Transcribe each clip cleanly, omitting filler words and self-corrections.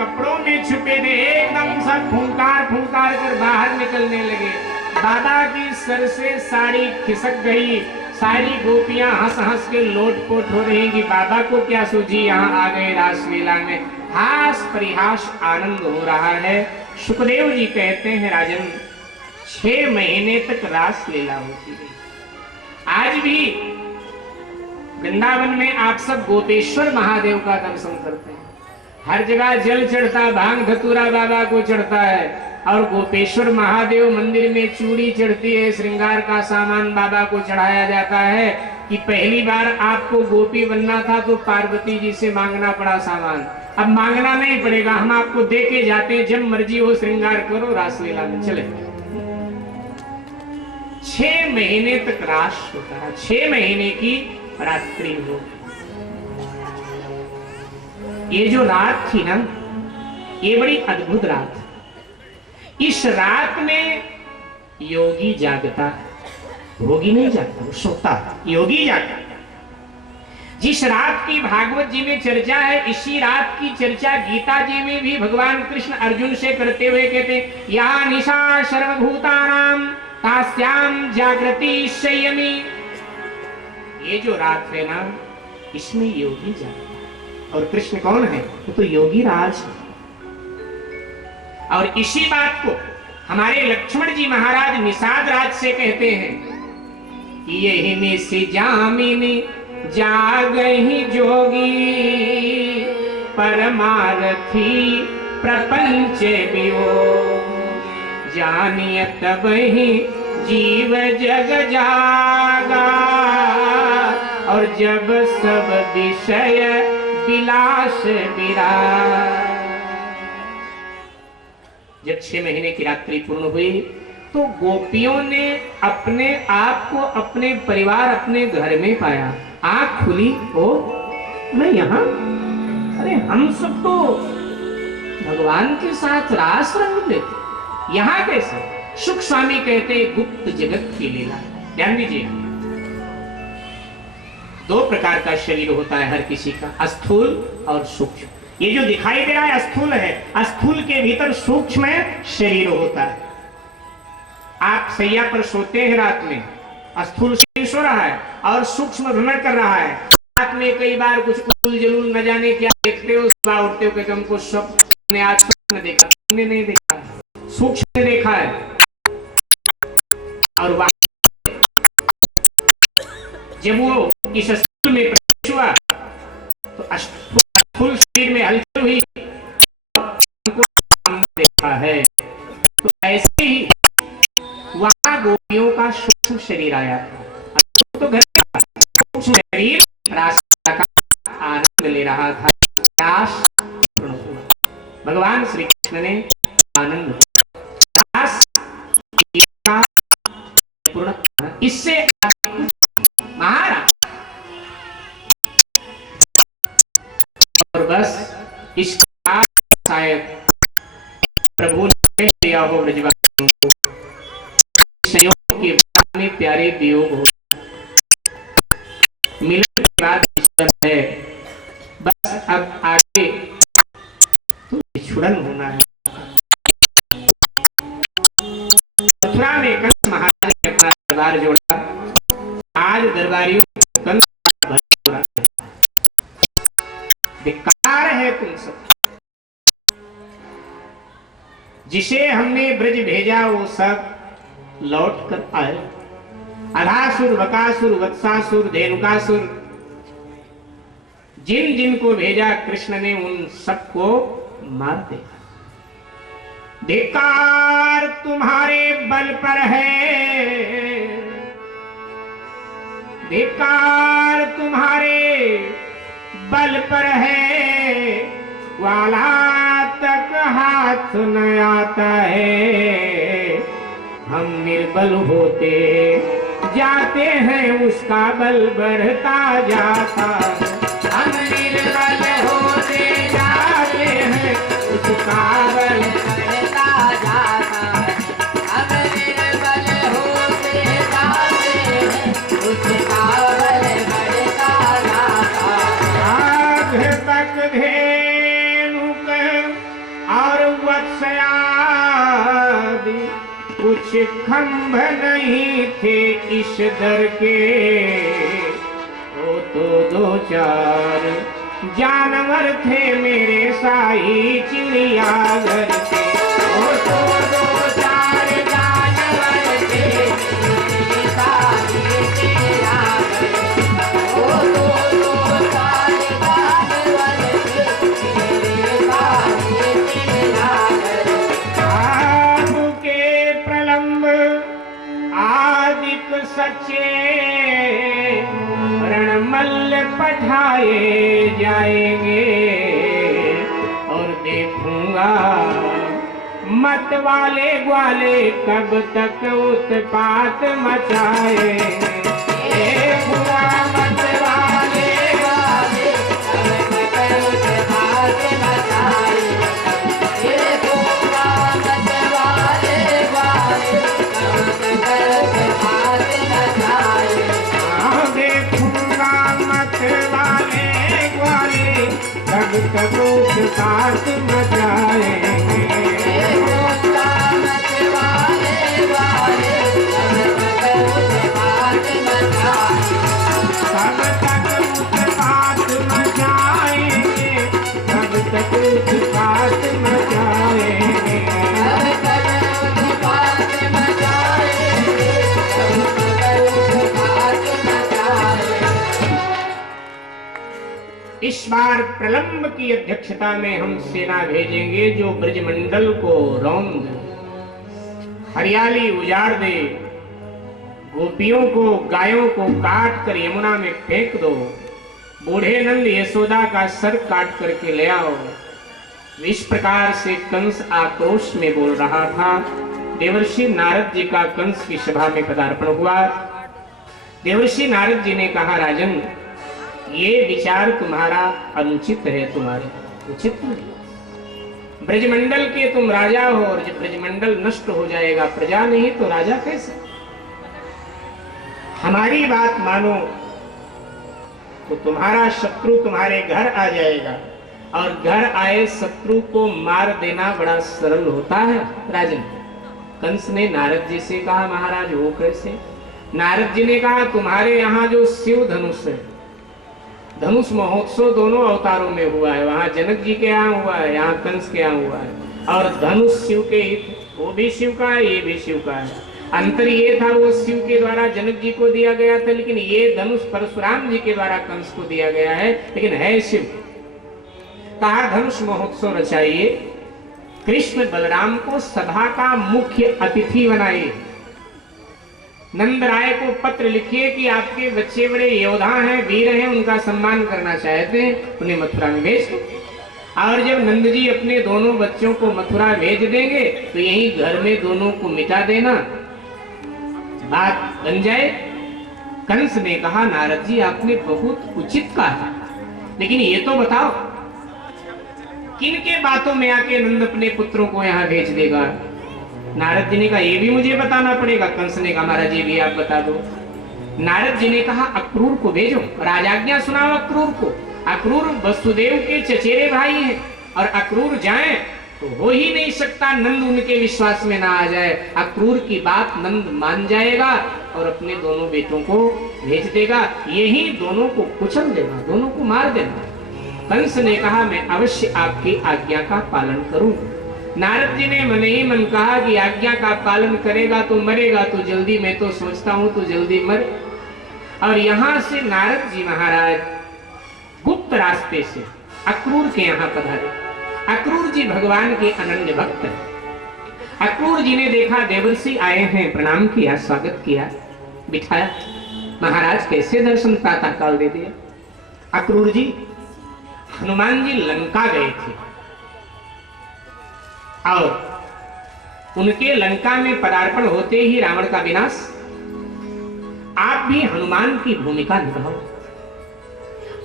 कपड़ों में छुपे थे, एकदम सब फूंकार फूंकार कर बाहर निकलने लगे। बाबा की सर से साड़ी खिसक गई, सारी गोपियां हंस हंस के लोटपोट हो रही कि बाबा को क्या सूझी, यहाँ आ गए रासलीला में। हास परिहास आनंद हो रहा है। सुखदेव जी कहते हैं राजन 6 महीने तक रासलीला होती रही। आज भी वृंदावन में आप सब गोपेश्वर महादेव का दर्शन करते हैं। हर जगह जल चढ़ता, भांग धतूरा बाबा को चढ़ता है, और गोपेश्वर महादेव मंदिर में चूड़ी चढ़ती है, श्रृंगार का सामान बाबा को चढ़ाया जाता है। कि पहली बार आपको गोपी बनना था तो पार्वती जी से मांगना पड़ा सामान, अब मांगना नहीं पड़ेगा, हम आपको दे के जाते हैं, जब मर्जी हो श्रृंगार करो, रासलीला में चले। 6 महीने तक रास होता है, 6 महीने की रात्रि हो। ये जो रात थी ना, ये बड़ी अद्भुत रात। इस रात में योगी जागता, भोगी नहीं जागता, वो सोता, योगी जागता। जिस रात की भागवत जी में चर्चा है, इसी रात की चर्चा गीता जी में भी भगवान कृष्ण अर्जुन से करते हुए कहते या निशा सर्वभूतानां तास्याम जागृति संयमी। ये जो रात है ना, इसमें योगी जागता। और कृष्ण कौन है? वो तो योगी राज है। और इसी बात को हमारे लक्ष्मण जी महाराज निषाद राज से कहते हैं कि यही निशि जामिनी जागहि जोगी, परमारथी प्रपंच वियोग, जानिय तबहि जीव जग जागा, और जब सब विषय विलास विराज। जब 6 महीने की रात्रि पूर्ण हुई तो गोपियों ने अपने आप को, अपने परिवार, अपने घर में पाया। आंख खुली, ओ मैं यहाँ, अरे हम सब तो भगवान के साथ रास रंग लेते, यहाँ कैसे? सुख स्वामी कहते गुप्त जगत की लीला। ध्यान दीजिए, 2 प्रकार का शरीर होता है हर किसी का, स्थूल और सूक्ष्म। ये जो दिखाई दे रहा है स्थूल है, स्थूल के भीतर सूक्ष्म शरीर होता है। आप सैया पर सोते हैं रात में, स्थूल शरीर सो रहा है और सूक्ष्म भ्रमण कर रहा है। रात में कई बार कुछ उल जलूल न जाने क्या देखते हो, सुबह उठते हो कि हमको स्वप्न ने आज स्वप्न देखा, हमने नहीं देखा, सूक्ष्म ने देखा है। और जब वो इस स्थूल में प्रवेश हुआ तो स्थूल शरीर में हलचल हुई, हमको देखा है। तो ऐसे ही वहां गोपियों का सूक्ष्म शरीर आया था। तो घर का सूक्ष्म शरीर रास्ता का आनंद ले रहा था। रास पूर्ण हुआ, भगवान श्री कृष्ण ने आनंद रास का पूर्ण। इससे महाराज और बस इसका शायद प्रभु ने दिया हो ब्रजवासियों को, संयोग के बाद में प्यारे वियोग हो, मिलन के बाद है, बस अब आगे तो विछुड़न होना है। मथुरा में कंस महाराज ने अपना दरबार जोड़ा, आज दरबारियों कंस भर रहा है। धिक्कार है तुम सब, जिसे हमने ब्रज भेजा वो सब लौट कर आए। अधासुर, बकासुर, वत्सासुर, धेनुकासुर, जिन जिन को भेजा कृष्ण ने उन सबको मार दिया। धिक्कार तुम्हारे बल पर है, धिक्कार तुम्हारे बल पर है, वाला तक हाथ न आता है। हम निर्बल होते जाते हैं, उसका बल बढ़ता जाता है। हम निर्बल होते जाते हैं, उसका बल बढ़ता जाता है। हम निर्बल होते जाते हैं, उसका बल बढ़ता जाता है। आग तक धेनुक कुछ खंभ नहीं थे इस दर के, वो तो दो चार जानवर थे मेरे साई चिड़ियाघर के। वो तो दो चार जानवर थे मेरे साई चिड़ियाघर के। वो तो दो चार जानवर थे मेरे साई चिड़ियाघर के। आपके प्रलंब आदिक सच्चे रणमल्ल पठाए जाएंगे, और देखूंगा मत वाले ग्वाले कब तक उत्पात मचाए। देखूंगा मत वाले ग्वाले कब तक उत्पात मचाए। देखूंगा मत वाले ग्वाले कब तक उत्पात मचाए। देखूंगा मत वाले ग्वाले कब तक उत्पात मचाएंगे। देखूंगा मत वाले ग्वाले कब तक उत्पात मचाएंगे। कब तक उत्पात मचाएंगे, कब तक उत्पात मचाएंगे। कब तक उत्पात मचाएंगे, कब तक उत्पात मचाएंगे। इस बार प्रलंब की अध्यक्षता में हम सेना भेजेंगे जो ब्रजमंडल को रौंद हरियाली उजाड़ दे, गोपियों को गायों को काट कर यमुना में फेंक दो, बूढ़े नंद यशोदा का सर काट करके ले आओ। इस प्रकार से कंस आक्रोश में बोल रहा था। देवर्षि नारद जी का कंस की सभा में पदार्पण हुआ। देवर्षि नारद जी ने कहा, राजन ये विचार तुम्हारा अनुचित है, तुम्हारे उचित नहीं। ब्रजमंडल के तुम राजा हो, और जब ब्रजमंडल नष्ट हो जाएगा, प्रजा नहीं तो राजा कैसे? हमारी बात मानो तो तुम्हारा शत्रु तुम्हारे घर आ जाएगा, और घर आए शत्रु को मार देना बड़ा सरल होता है। राजन, कंस ने नारद जी से कहा, महाराज वो कैसे? नारद जी ने कहा, तुम्हारे यहाँ जो शिव धनुष है, धनुष महोत्सव दोनों अवतारों में हुआ है। वहां जनक जी के यहाँ हुआ है, यहाँ कंस के यहाँ हुआ है, और धनुष शिव के ही थे। वो भी शिव का है, ये भी शिव का है। अंतर ये था, वो शिव के द्वारा जनक जी को दिया गया था, लेकिन ये धनुष परशुराम जी के द्वारा कंस को दिया गया है, लेकिन है शिव। कहा धनुष महोत्सव रचाइए, कृष्ण बलराम को सभा का मुख्य अतिथि बनाइए। नंद राय को पत्र लिखिए कि आपके बच्चे बड़े योद्धा हैं, वीर हैं, उनका सम्मान करना चाहते हैं, उन्हें मथुरा में भेज दो। और जब नंद जी अपने दोनों बच्चों को मथुरा भेज देंगे तो यही घर में दोनों को मिटा देना, बात बन जाए। कंस ने कहा, नारद जी आपने बहुत उचित कहा, लेकिन ये तो बताओ किन के बातों में आके नंद अपने पुत्रों को यहाँ भेज देगा? नारद जी ने कहा, ये भी मुझे बताना पड़ेगा। कंस ने कहा, महाराज ये भी आप बता दो। नारद जी ने कहा, अक्रूर को भेजो, राजाज्ञा सुनाओ अक्रूर को। अक्रूर वसुदेव के चचेरे भाई हैं, और अक्रूर जाएं तो हो ही नहीं सकता नंद उनके विश्वास में ना आ जाए। अक्रूर की बात नंद मान जाएगा और अपने दोनों बेटों को भेज देगा, यही दोनों को कुचल देगा, दोनों को मार देगा। कंस ने कहा, मैं अवश्य आपकी आज्ञा का पालन करूं। नारद जी ने मन ही मन कहा कि आज्ञा का पालन करेगा तो मरेगा तो जल्दी, मैं तो सोचता हूं तो जल्दी मर। और यहां से नारद जी महाराज गुप्त रास्ते से अक्रूर के यहाँ पधारे। अक्रूर जी भगवान के अनन्य भक्त हैं। अक्रूर जी ने देखा देवर्षि आए हैं, प्रणाम किया, स्वागत किया, बिठाया। महाराज कैसे दर्शन प्रातः काल दे दिया? अक्रूर जी, हनुमान जी लंका गए थे और उनके लंका में पदार्पण होते ही रावण का विनाश, आप भी हनुमान की भूमिका निभाओ,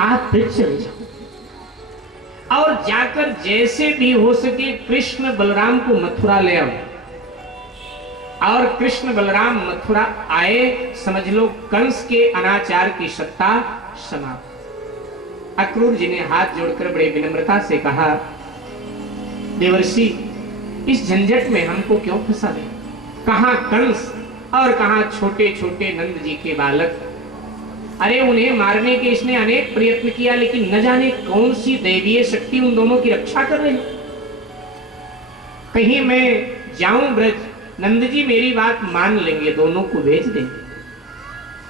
आप फिर चले जाओ और जाकर जैसे भी हो सके कृष्ण बलराम को मथुरा ले आओ। और कृष्ण बलराम मथुरा आए, समझ लो कंस के अनाचार की सत्ता समाप्त। अक्रूर जी ने हाथ जोड़कर बड़े विनम्रता से कहा, देवर्षि इस झंझट में हमको क्यों फंसा रहे? कहां कंस और कहां छोटे छोटे नंद जी के बालक। अरे उन्हें मारने के इसने अनेक प्रयत्न किया, लेकिन न जाने कौन सी दैवीय शक्ति उन दोनों की रक्षा कर रही। कहीं मैं जाऊं ब्रज, नंद जी मेरी बात मान लेंगे, दोनों को भेज देंगे,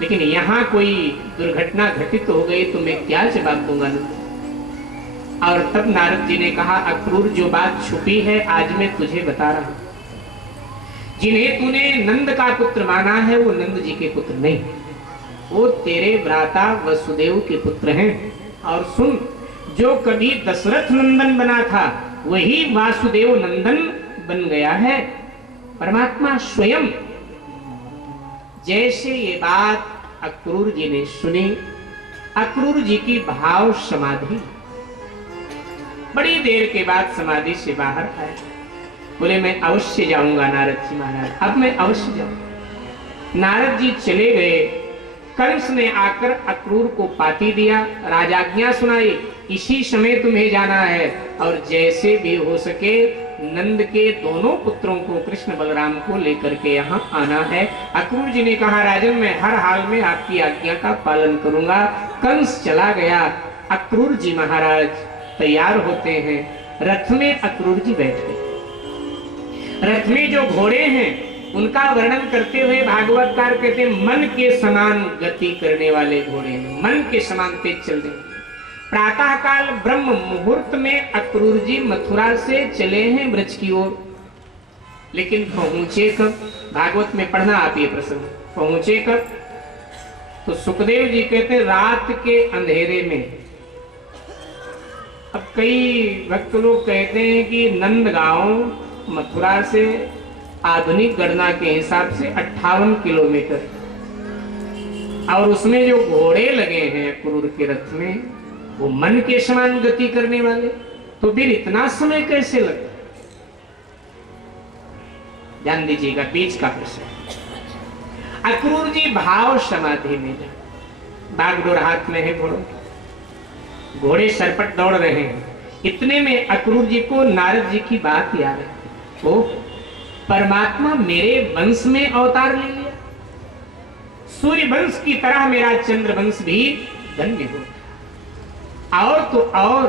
लेकिन यहां कोई दुर्घटना घटित हो गई तो मैं क्या जवाब दूंगा नंद। और तब नारद जी ने कहा, अक्रूर जो बात छुपी है आज मैं तुझे बता रहा हूं। जिन्हें तूने नंद का पुत्र माना है वो नंद जी के पुत्र नहीं, वो तेरे भ्राता वसुदेव के पुत्र हैं। और सुन, जो कभी दशरथ नंदन बना था वही वासुदेव नंदन बन गया है, परमात्मा स्वयं। जैसे ये बात अक्रूर जी ने सुनी, अक्रूर जी की भाव समाधि, बड़ी देर के बाद समाधि से बाहर आए। बोले मैं अवश्य जाऊंगा नारद जी महाराज, अब मैं अवश्य जाऊंगा। नारद जी चले गए। कंस ने आकर अक्रूर को पाती दिया, राजाज्ञा सुनाई, इसी समय तुम्हें जाना है और जैसे भी हो सके नंद के दोनों पुत्रों को, कृष्ण बलराम को लेकर के यहाँ आना है। अक्रूर जी ने कहा, राजन मैं हर हाल में आपकी आज्ञा का पालन करूंगा। कंस चला गया। अक्रूर जी महाराज तैयार होते हैं, रथ में अक्रूर जी बैठ गए। रथ में जो घोड़े हैं उनका वर्णन करते हुए भागवतकार कहते हैं, मन के समान गति करने वाले घोड़े हैं, मन के समान तेज चल रहे हैं। प्रातः काल ब्रह्म मुहूर्त में अक्रूर जी मथुरा से चले हैं ब्रज की ओर, लेकिन पहुंचे कब? भागवत में पढ़ना आप ये प्रसंग। पहुंचे कब? तो सुखदेव जी कहते हैं रात के अंधेरे में। अब कई भक्त लोग कहते हैं कि नंदगांव मथुरा से आधुनिक गणना के हिसाब से 58 किलोमीटर, और उसमें जो घोड़े लगे हैं अक्रूर के रथ में वो मन के समान गति करने वाले, तो फिर इतना समय कैसे लगा? ध्यान दीजिएगा, बीच का प्रश्न। अक्रूर जी भाव समाधि में जाए, बागडोर हाथ में है घोड़ों, घोड़े सरपट दौड़ रहे हैं। इतने में अक्रूर जी को नारद जी की बात याद है, ओ परमात्मा मेरे वंश में अवतार ले लिया, सूर्य वंश की तरह मेरा चंद्र वंश भी धन्य हो। और तो और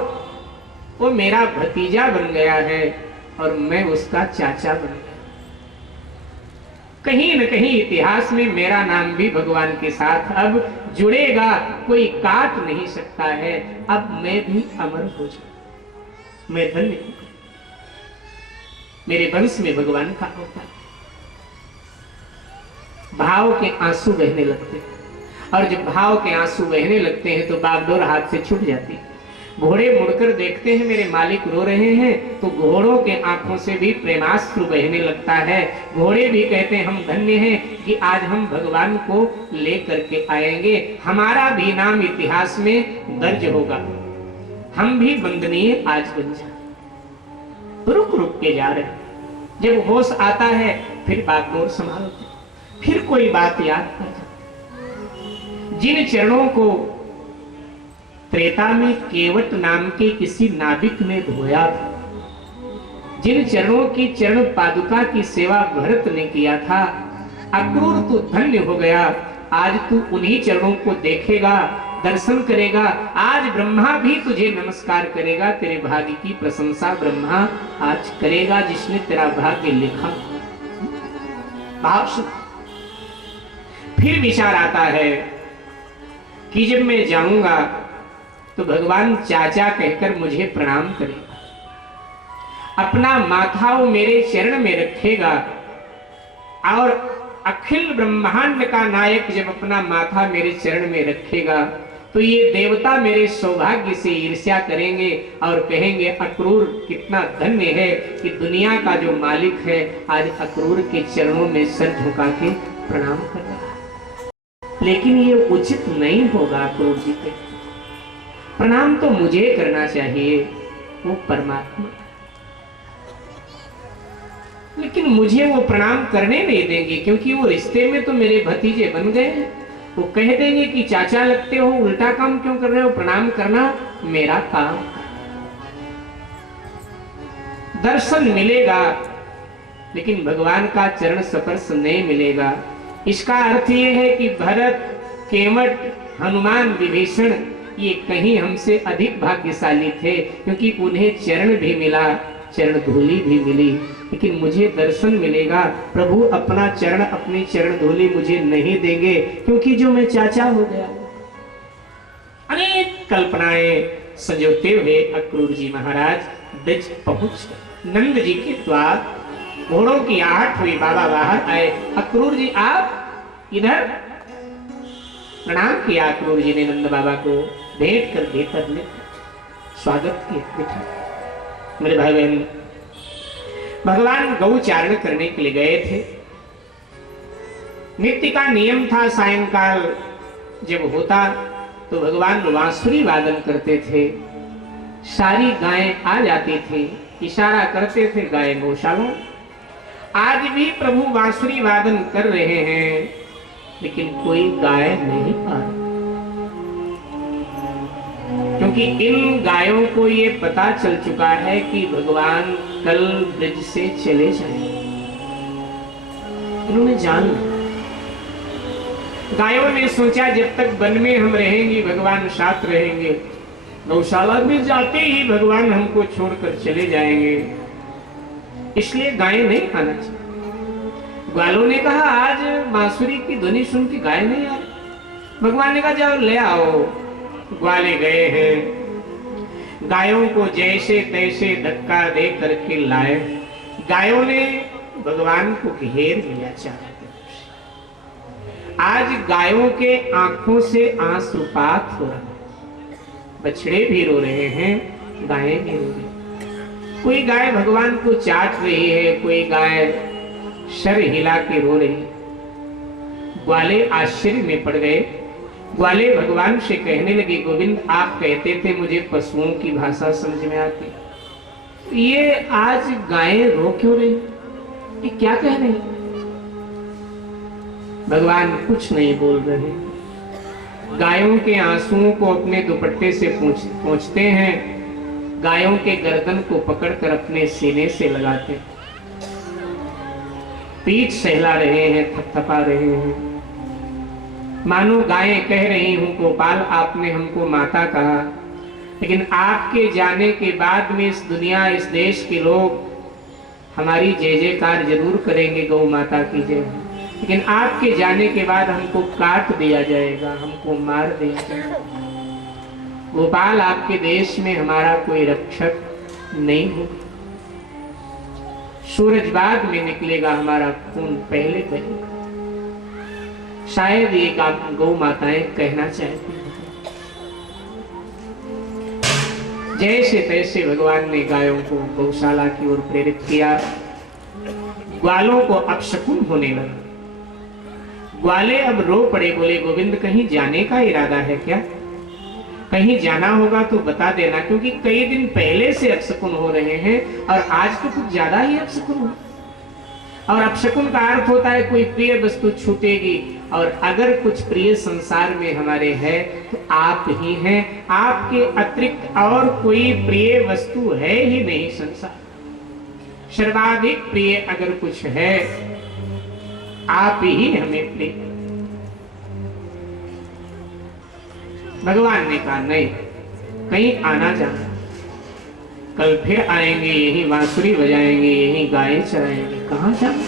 वो मेरा भतीजा बन गया है और मैं उसका चाचा बन गया। कहीं न कहीं इतिहास में मेरा नाम भी भगवान के साथ अब जुड़ेगा, कोई काट नहीं सकता है। अब मैं भी अमर हो जाऊं, मैं धन्य हूं, मेरे वंश में भगवान का अवतार। भाव के आंसू बहने लगते हैं, और जब भाव के आंसू बहने लगते हैं तो बागडोर हाथ से छूट जाती है। घोड़े मुड़कर देखते हैं मेरे मालिक रो रहे हैं, तो घोड़ों के आंखों से भी प्रेमाश्रु बहने लगता है। घोड़े भी कहते हैं हम धन्य हैं कि आज हम भगवान को लेकर के आएंगे, हमारा भी नाम इतिहास में दर्ज होगा, हम भी वंदनीय आज बन जाए। रुक रुक के जा रहे, जब होश आता है फिर बागडोर संभालते, फिर कोई बात याद कर जाती। जिन चरणों को त्रेता में केवट नाम के किसी नाविक ने धोया था, जिन चरणों की चरण पादुका की सेवा भरत ने किया था, अक्रूर तू धन्य हो गया। आज तू उन्हीं चरणों को देखेगा, दर्शन करेगा। आज ब्रह्मा भी तुझे नमस्कार करेगा, तेरे भाग्य की प्रशंसा ब्रह्मा आज करेगा जिसने तेरा भाग्य लिखा। फिर विचार आता है कि जब मैं जाऊंगा तो भगवान चाचा कहकर मुझे प्रणाम करेगा, अपना माथा वो मेरे चरण में रखेगा, और अखिल ब्रह्मांड का नायक जब अपना माथा मेरे चरण में रखेगा तो ये देवता मेरे सौभाग्य से ईर्ष्या करेंगे और कहेंगे अक्रूर कितना धन्य है कि दुनिया का जो मालिक है आज अक्रूर के चरणों में सर झुका के प्रणाम कर रहा है। लेकिन ये उचित नहीं होगा अक्रूर जी के, प्रणाम तो मुझे करना चाहिए, वो परमात्मा, लेकिन मुझे वो प्रणाम करने नहीं देंगे क्योंकि वो रिश्ते में तो मेरे भतीजे बन गए। वो कह देंगे कि चाचा लगते हो, उल्टा काम क्यों कर रहे हो, प्रणाम करना मेरा काम। दर्शन मिलेगा लेकिन भगवान का चरण स्पर्श नहीं मिलेगा। इसका अर्थ ये है कि भरत, केवट, हनुमान, विभीषण ये कहीं हमसे अधिक भाग्यशाली थे, क्योंकि उन्हें चरण भी मिला, चरण धूलि भी मिली। लेकिन मुझे दर्शन मिलेगा, प्रभु अपना चरण, अपनी चरण धूलि मुझे नहीं देंगे, क्योंकि जो मैं चाचा हो गया। अनेक कल्पनाएं संजोते हुए अक्रूर जी महाराज ब्रज पहुंच गए। नंद जी के द्वार, घोड़ों की आहट हुई, बाबा बाहर आए। अक्रूर जी आप इधर। प्रणाम किया अक्रूर जी ने नंद बाबा को, भेंट कर देकर ले स्वागत किया। मेरे भाई बहन, भगवान गौचारण करने के लिए गए थे। नित्य का नियम था, सायंकाल जब होता तो भगवान बांसुरी वादन करते थे। सारी गायें आ जाती थी, इशारा करते थे गाय गौशालों। आज भी प्रभु बांसुरी वादन कर रहे हैं, लेकिन कोई गाय नहीं आ रही, क्योंकि इन गायों को ये पता चल चुका है कि भगवान कल ब्रज से चले जाएंगे। इन्होंने जान लिया। गायों ने सोचा जब तक वन में हम रहेंगे भगवान साथ रहेंगे, गौशाला में जाते ही भगवान हमको छोड़कर चले जाएंगे, इसलिए गाय नहीं आना चाहिए। ग्वालों ने कहा आज बांसुरी की ध्वनि सुन के गाय नहीं आ रही। भगवान ने कहा जाओ ले आओ। ग्वाले गए हैं, गायों को जैसे तैसे धक्का दे करके लाए। गायों ने भगवान को घेर लिया चारों तरफ। आज गायों के आंखों से आंसुपात हो रहा है। बछड़े भी रो रहे हैं, गायें भी रो रही हैं। कोई गाय भगवान को चाट रही है, कोई गाय सर हिला के रो रही है। ग्वाले आश्चर्य में पड़ गए। ग्वाले भगवान से कहने लगे, गोविंद आप कहते थे मुझे पशुओं की भाषा समझ में आती, ये आज गायें रो क्यों रही, ये क्या कह रहे हैं? भगवान कुछ नहीं बोल रहे। गायों के आंसुओं को अपने दुपट्टे से पोंछते हैं, गायों के गर्दन को पकड़कर अपने सीने से लगाते हैं, पीठ सहला रहे हैं, थपथपा रहे हैं। मानो गायें कह रही हूं, गोपाल आपने हमको माता कहा, लेकिन आपके जाने के बाद में इस दुनिया, इस देश के लोग हमारी जय जयकार जरूर करेंगे, गौ माता की जय, लेकिन आपके जाने के बाद हमको काट दिया जाएगा, हमको मार दिया जाएगा। गोपाल आपके देश में हमारा कोई रक्षक नहीं होगा, सूरजबाग में निकलेगा, हमारा खून पहले बहेगा। शायद ये गौ माताएं कहना चाहती हैं। जैसे तैसे भगवान ने गायों को गौशाला की ओर प्रेरित किया। ग्वालों को अपशकुन होने लगा। ग्वाले अब रो पड़े, बोले गोविंद कहीं जाने का इरादा है क्या? कहीं जाना होगा तो बता देना, क्योंकि कई दिन पहले से अपशकुन हो रहे हैं और आज तो कुछ ज्यादा ही अपशकुन हो। और अपशकुन का अर्थ होता है कोई प्रिय वस्तु छूटेगी, और अगर कुछ प्रिय संसार में हमारे है तो आप ही हैं। आपके अतिरिक्त और कोई प्रिय वस्तु है ही नहीं संसार। सर्वाधिक प्रिय अगर कुछ है, आप ही हमें प्रिय। भगवान ने कहा नहीं, कहीं आना जाना, कल फिर आएंगे, यही बांसुरी बजाएंगे, यही गायें चराएंगे, कहां जाना?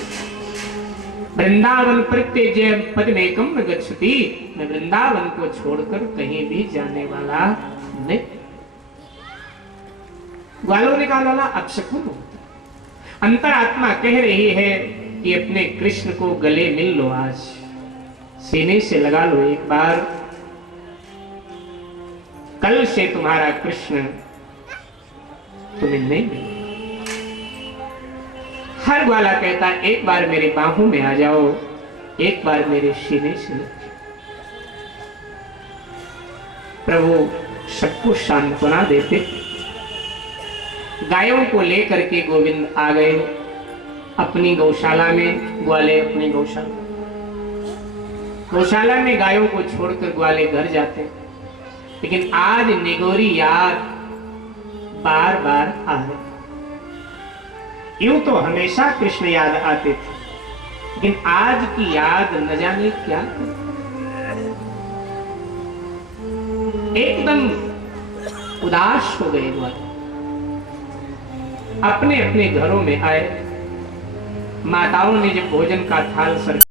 वृंदावन प्रत्येज्य पदमेकम न गच्छति, मैं वृंदावन को छोड़कर कहीं भी जाने वाला नहीं। ग्वालों ने कहा लाला अपशकुन होता। अंतरात्मा कह रही है कि अपने कृष्ण को गले मिल लो, आज सीने से लगा लो एक बार, कल से तुम्हारा कृष्ण तुम्हें नहीं मिलेगा। हर ग्वाला कहता है एक बार मेरे बाहों में आ जाओ, एक बार मेरे सीने से। प्रभु सबको सांत्वना देते। गायों को लेकर के गोविंद आ गए अपनी गौशाला में। ग्वाले अपनी गौशाला में गायों को छोड़कर ग्वाले घर जाते हैं। लेकिन आज निगोरी याद बार बार आ रहे। यूं तो हमेशा कृष्ण याद आते थे, लेकिन आज की याद न जाने क्या, एकदम उदास हो गए वह। अपने अपने घरों में आए, माताओं ने जब भोजन का थाल सर